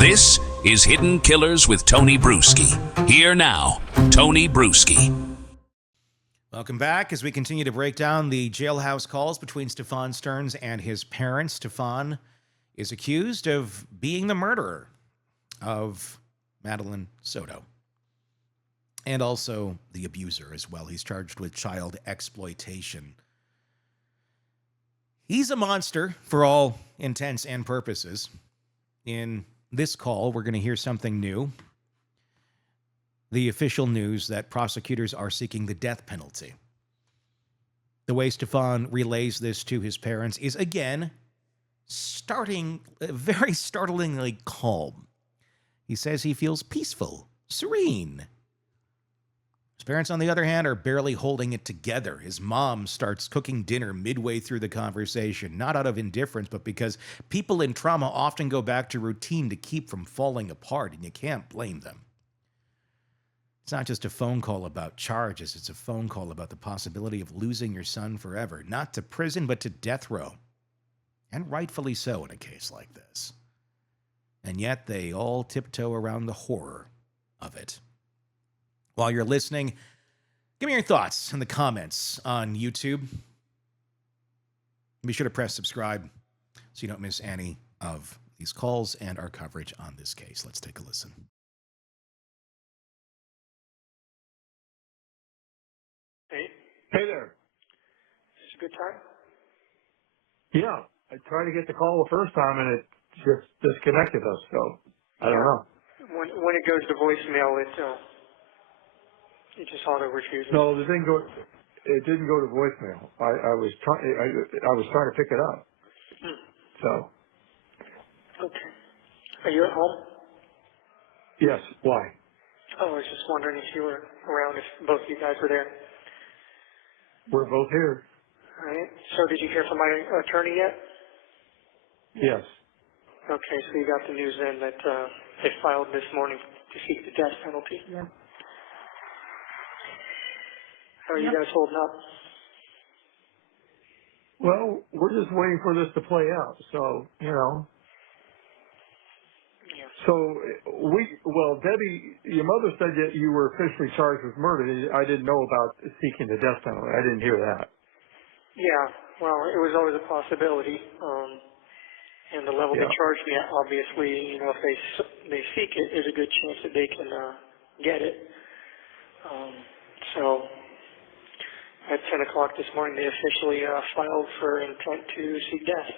This is Hidden Killers with Tony Bruschi. Here now, Tony Bruschi. Welcome back as we continue to break down the jailhouse calls between Stephan Stearns and his parents. Stephan is accused of being the murderer of Madeline Soto and also the abuser as well. He's charged with child exploitation. He's a monster for all intents and purposes. In this call, we're going to hear something new. The official news that prosecutors are seeking the death penalty. The way Stephan relays this to his parents is, again, very startlingly calm. He says he feels peaceful, serene. His parents, on the other hand, are barely holding it together. His mom starts cooking dinner midway through the conversation, not out of indifference, but because people in trauma often go back to routine to keep from falling apart, and you can't blame them. It's not just a phone call about charges. It's a phone call about the possibility of losing your son forever, not to prison, but to death row. And rightfully so in a case like this. And yet they all tiptoe around the horror of it. While you're listening, give me your thoughts in the comments on YouTube. Be sure to press subscribe so you don't miss any of these calls and our coverage on this case. Let's take a listen. Hey there. Is this a good time? Yeah, I tried to get the call the first time and it just disconnected us, so I don't know. When it goes to voicemail, it just auto refuses. No, it didn't go to voicemail. I was trying to pick it up. So. Okay. Are you at home? Yes. Why? Oh, I was just wondering if you were around, if both of you guys were there. We're both here. All right. So did you hear from my attorney yet? Yes. Okay, so you got the news then that they filed this morning to seek the death penalty. Yeah. How are you guys holding up? Well, we're just waiting for this to play out. So, you know. Yeah. So Debbie, your mother said that you were officially charged with murder. I didn't know about seeking the death penalty. I didn't hear that. Yeah. Well, it was always a possibility. And the level they charged me at, obviously, if they seek it, there's a good chance that they can get it. So at 10 o'clock this morning, they officially filed for intent to seek death.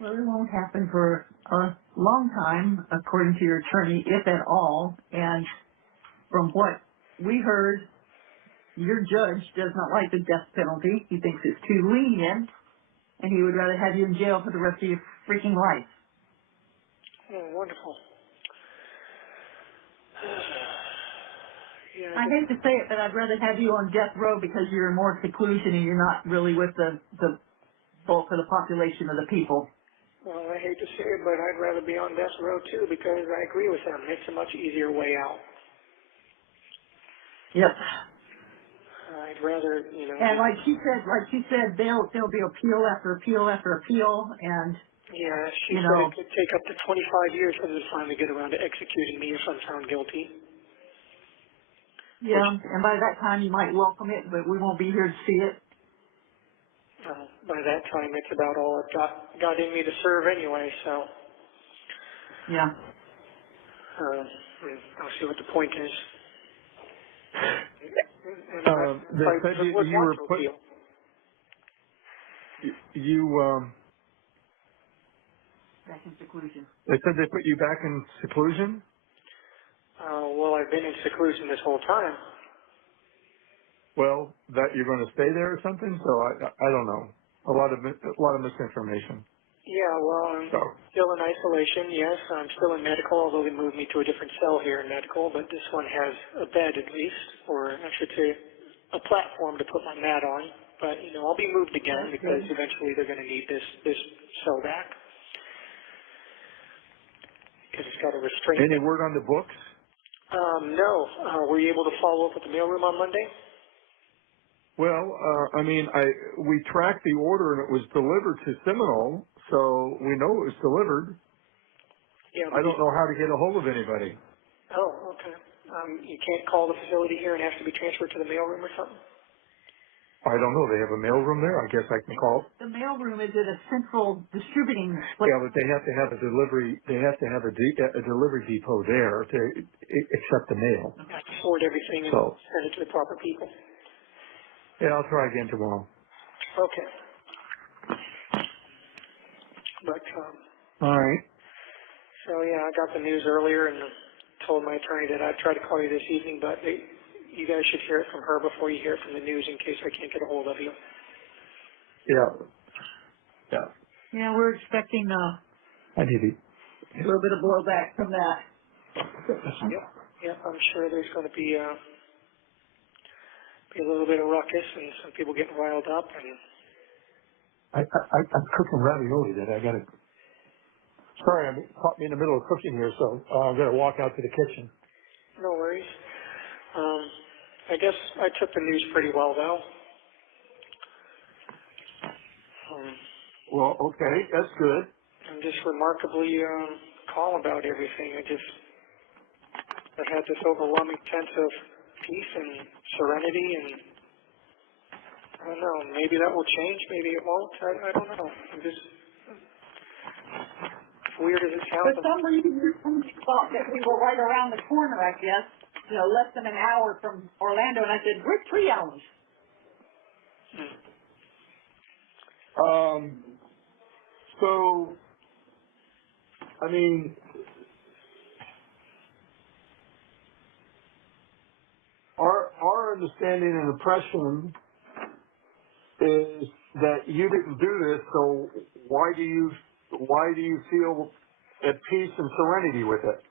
Well, it won't happen for a long time, according to your attorney, if at all. And from what we heard, your judge does not like the death penalty. He thinks it's too lenient, and he would rather have you in jail for the rest of your freaking life. Oh, wonderful. Yeah, I hate to say it, but I'd rather have you on death row because you're in more seclusion and you're not really with the bulk of the population of the people. Well, I hate to say it, but I'd rather be on death row too because I agree with them. It's a much easier way out. Yep. I'd rather, And like she said, there'll be appeal after appeal after appeal, and yeah, she said it could take up to 25 years for them to finally get around to executing me if I'm found guilty. Yeah, and by that time you might welcome it, but we won't be here to see it. By that time, it's about all I've got in me to serve anyway, so. Yeah. I'll see what the point is. They said you were put. Back in seclusion. They said they put you back in seclusion? Well, I've been in seclusion this whole time. Well, that you're going to stay there or something? So I don't know. A lot of misinformation. Yeah, well, I'm still in isolation, yes. I'm still in medical, although they moved me to a different cell here in medical, but this one has a bed at least, or I should say a platform to put my mat on. But, I'll be moved again because eventually they're going to need this cell back. Because it's got a restraint. Any word on the books? No. Were you able to follow up with the mailroom on Monday? Well, we tracked the order and it was delivered to Seminole, so we know it was delivered. Yeah. I don't know how to get a hold of anybody. Oh, okay. You can't call the facility here and ask to be transferred to the mailroom or something? I don't know. They have a mailroom there. I guess I can call. The mailroom is at a central distributing place. Yeah, but they have to have a delivery. They have to have a delivery depot there to accept the mail. I have to forward everything and So, send it to the proper people. yeah, I'll try again tomorrow. Okay. But, All right. so yeah, I got the news earlier and told my attorney that I'd try to call you this evening, but you guys should hear it from her before you hear it from the news in case I can't get a hold of you. Yeah. Yeah. Yeah, we're expecting I did it. a little bit of blowback from that. Yep, I'm sure there's going to be a little bit of ruckus and some people getting riled up. And I'm cooking ravioli that I got to. Sorry, I caught me in the middle of cooking here, so I'm going to walk out to the kitchen. no worries. I guess I took the news pretty well, though. Well, okay, that's good. I'm just remarkably calm about everything. I had this overwhelming sense of peace and serenity, and I don't know, maybe that will change, maybe it won't. I don't know. I'm just, weird as it sounds. For some reason, we thought that we were right around the corner, I guess, less than an hour from Orlando, and I said, we're 3 hours. So, I mean, our understanding and impression is that you didn't do this, so why do you feel at peace and serenity with it?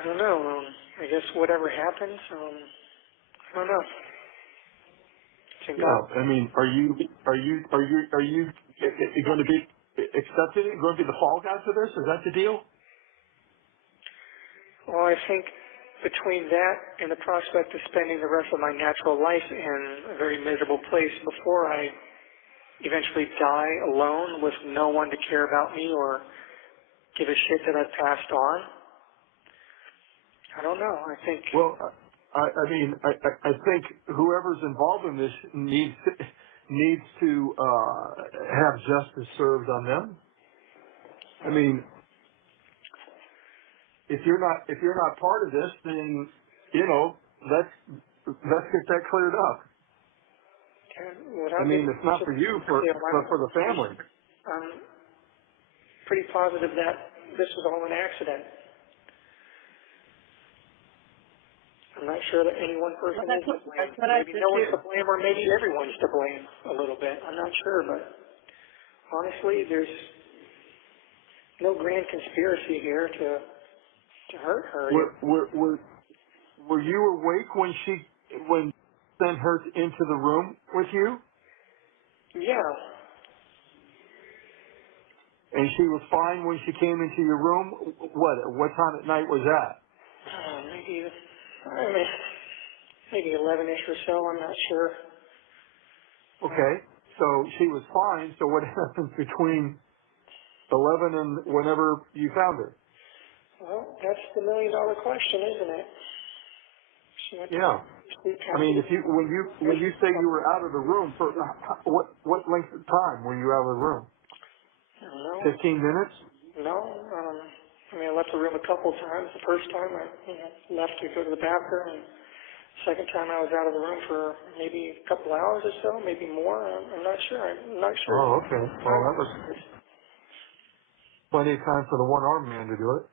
I don't know. I guess whatever happens, I don't know. Yeah, I mean, are you going to be accepted? Going to be the fall guy for this? Is that the deal? Well, I think between that and the prospect of spending the rest of my natural life in a very miserable place before I eventually die alone with no one to care about me or give a shit that I've passed on, I don't know. I think. Well, I think whoever's involved in this needs to have justice served on them. I mean, if you're not part of this, then let's get that cleared up. I mean, it's not for you, but for the family. I'm pretty positive that this was all an accident. I'm not sure that any one person is to blame. Maybe no one's to blame, or maybe everyone's to blame a little bit. I'm not sure, but honestly, there's no grand conspiracy here to hurt her. Were you awake when sent her into the room with you? Yeah. And she was fine when she came into your room? What time at night was that? Maybe 11-ish or so, I'm not sure. Okay, so she was fine, so what happened between 11 and whenever you found her? Well, that's the million-dollar question, isn't it? Yeah. I mean, when you say you were out of the room, for what length of time were you out of the room? I don't know. 15 minutes? No. I left the room a couple times. The first time I left to go to the bathroom, and the second time I was out of the room for maybe a couple hours or so, maybe more. I'm not sure. Oh, okay. Well, that was plenty of time for the one-armed man to do it.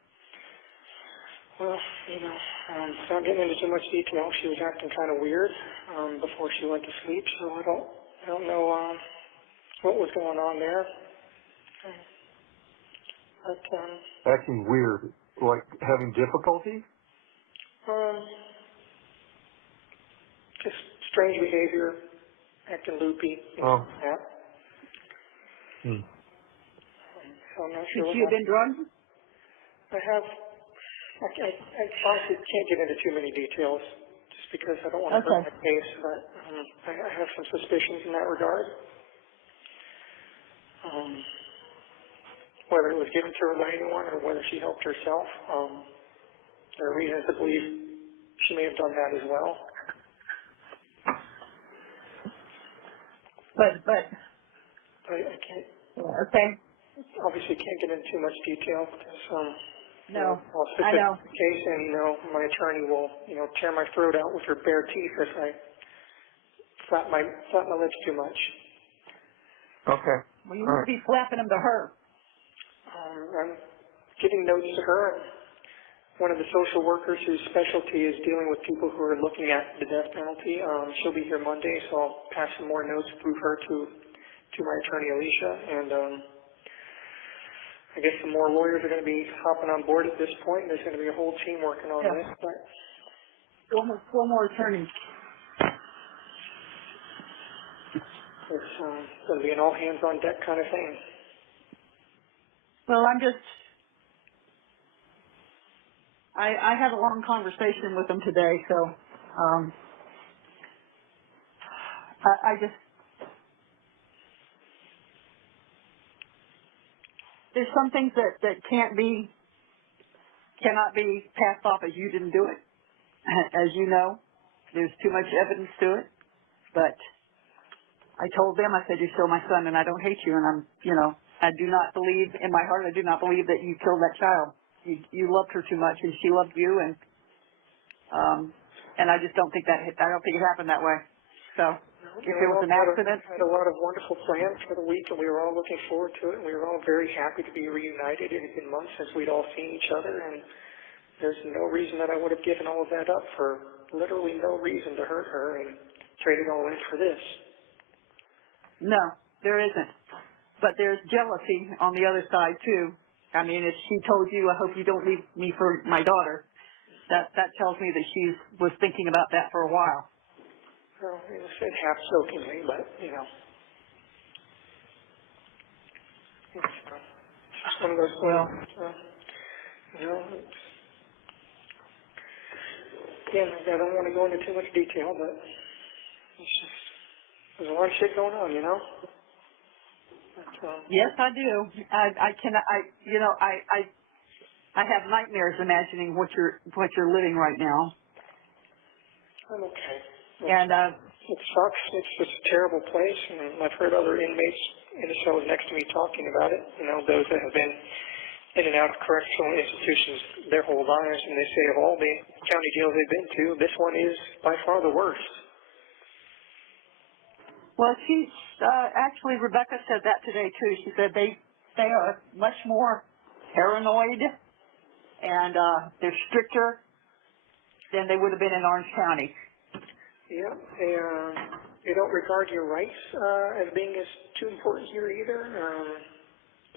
Well, without getting into too much detail, she was acting kind of weird before she went to sleep, so I don't know what was going on there. But, acting weird, like having difficulty? Just strange behavior, acting loopy. Oh. Yeah. So I'm not sure. Did she have been drugged? I honestly can't get into too many details just because I don't want to hurt my case, but I have some suspicions in that regard. whether it was given to her by anyone or whether she helped herself. There are reasons to believe she may have done that as well. But I can't, okay. obviously can't get into too much detail because, No, I'll I know. the case and, my attorney will, tear my throat out with her bare teeth if I flap my lips too much. Okay. Well, you wouldn't be flapping them to her. I'm giving notes to her. One of the social workers whose specialty is dealing with people who are looking at the death penalty, she'll be here Monday, so I'll pass some more notes through her to my attorney, Alicia, and I guess some more lawyers are going to be hopping on board at this point. There's going to be a whole team working on this. But Four more attorneys. it's going to be an all-hands-on-deck kind of thing. Well, I had a long conversation with them today, so I just there's some things that cannot be passed off as you didn't do it. As you know, there's too much evidence to it. But I told them, I said, you're still my son, and I don't hate you, and I do not believe in my heart. I do not believe that you killed that child. You loved her too much, and she loved you, and I just don't think it happened that way. So if it was an accident, We had a lot of wonderful plans for the week, and we were all looking forward to it, and we were all very happy to be reunited. It had been months since we'd all seen each other, and there's no reason that I would have given all of that up for literally no reason to hurt her and trade it all in for this. no, there isn't. But there's jealousy on the other side too. I mean, if she told you, I hope you don't leave me for my daughter, that tells me that she was thinking about that for a while. Well, it was said half jokingly, but it's just one of those things. Again, I don't want to go into too much detail, but there's a lot of shit going on, Yes, I do. I have nightmares imagining what you're living right now. I'm okay. And it sucks. It's just a terrible place, and I've heard other inmates in the cells next to me talking about it. Those that have been in and out of correctional institutions their whole lives, and they say of all the county jails they've been to, this one is by far the worst. well, actually Rebecca said that today too. She said they are much more paranoid and they're stricter than they would have been in Orange County. Yeah, they don't regard your rights as being as too important here either.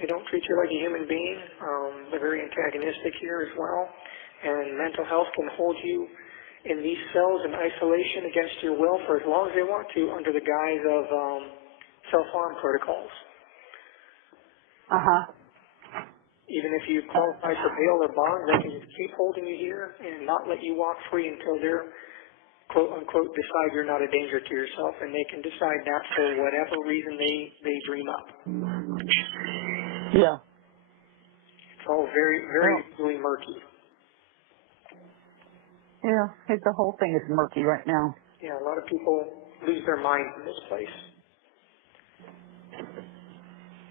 They don't treat you like a human being. They're very antagonistic here as well. And mental health can hold you in these cells in isolation against your will for as long as they want to under the guise of self-harm protocols. Uh-huh. Even if you qualify for bail or bond, they can just keep holding you here and not let you walk free until they're quote-unquote decide you're not a danger to yourself, and they can decide that for whatever reason they dream up. Yeah. It's all very, very, really murky. Yeah, the whole thing is murky right now. Yeah, a lot of people lose their minds in this place.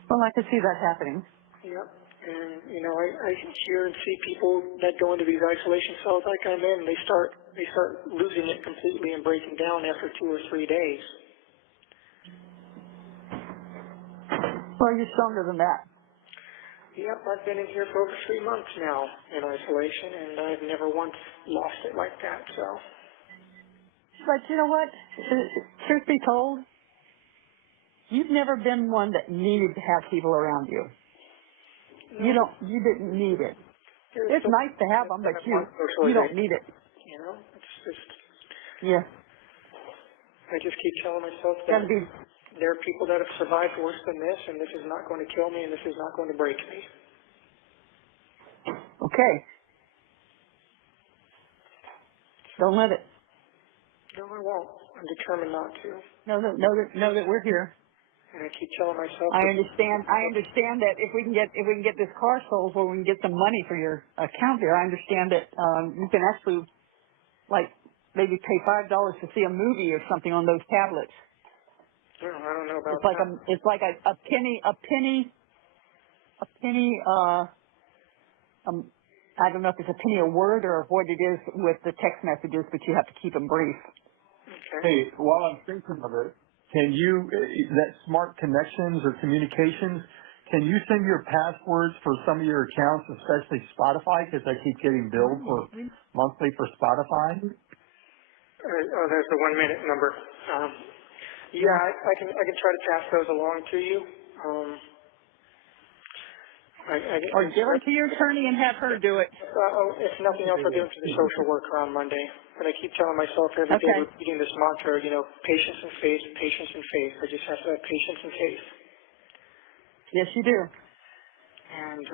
Well, I could see that happening. Yep. And, I hear and see people that go into these isolation cells like I'm in, they start losing it completely and breaking down after 2 or 3 days. Well, you're stronger than that. Yep, I've been in here for over 3 months now in isolation, and I've never once lost it like that, so. But you know what? Truth be told, you've never been one that needed to have people around you. No. You didn't need it. It's nice to have them, but you don't need it. It's just. Yeah. I just keep telling myself that there are people that have survived worse than this, and this is not going to kill me, and this is not going to break me. Okay. Don't let it. No, I won't. I'm determined not to. Know that we're here. And I keep telling myself. I understand that if we can get this car sold, or we can get some money for your account there, I understand that you can actually, like, maybe pay $5 to see a movie or something on those tablets. I don't know about It's like a penny. I don't know if it's a penny a word or what it is with the text messages, but you have to keep them brief. Okay. Hey, while I'm thinking of it, can you, that smart connections or communications, can you send your passwords for some of your accounts, especially Spotify, because I keep getting billed for monthly for Spotify? There's the 1 minute number. Yeah, I can try to pass those along to you. Or give them to your attorney and have her do it. If nothing else, I'll do it to the social worker on Monday. But I keep telling myself every day, repeating this mantra, patience and faith, patience and faith. I just have to have patience and faith. Yes, you do. And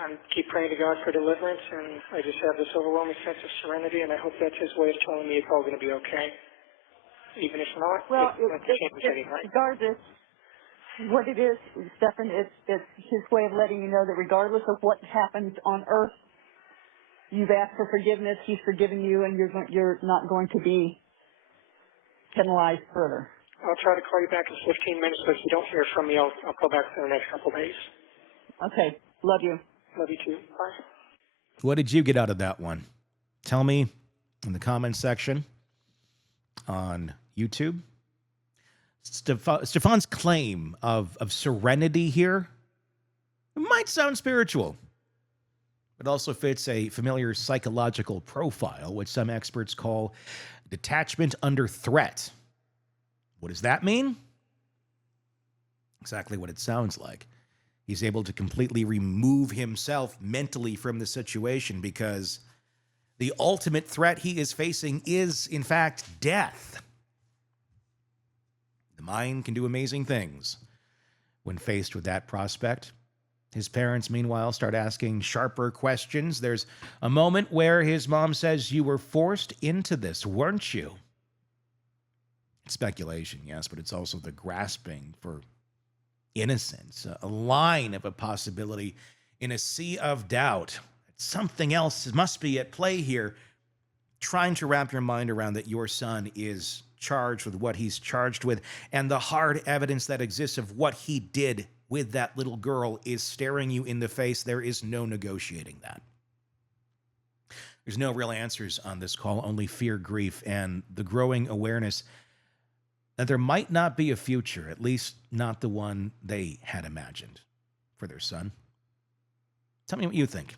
I keep praying to God for deliverance, and I just have this overwhelming sense of serenity, and I hope that's His way of telling me it's all going to be okay. Even if not, it's regardless. What it is, Stephan, it's His way of letting you know that regardless of what happens on earth, you've asked for forgiveness, He's forgiven you, and you're not going to be penalized further. I'll try to call you back in 15 minutes, but if you don't hear from me, I'll call back in the next couple of days. Okay. Love you. Love you too. Bye. What did you get out of that one? Tell me in the comments section on YouTube. Stephan's claim of serenity here, it might sound spiritual. It also fits a familiar psychological profile, which some experts call detachment under threat. What does that mean? Exactly what it sounds like. He's able to completely remove himself mentally from the situation because the ultimate threat he is facing is, in fact, death. The mind can do amazing things when faced with that prospect. His parents, meanwhile, start asking sharper questions. There's a moment where his mom says, "You were forced into this, weren't you?" It's speculation, yes, but it's also the grasping for innocence, a line of a possibility in a sea of doubt. Something else must be at play here, trying to wrap your mind around that your son is charged with what he's charged with, and the hard evidence that exists of what he did with that little girl is staring you in the face. There is no negotiating that. There's no real answers on this call, only fear, grief, and the growing awareness that there might not be a future, at least not the one they had imagined for their son. Tell me what you think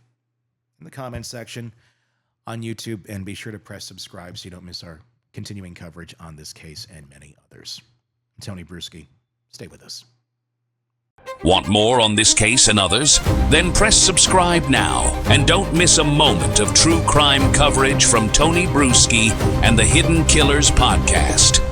in the comments section on YouTube, and be sure to press subscribe so you don't miss our continuing coverage on this case and many others. I'm Tony Bruschi. Stay with us. Want more on this case and others? Then press subscribe now and don't miss a moment of true crime coverage from Tony Bruschi and the Hidden Killers podcast.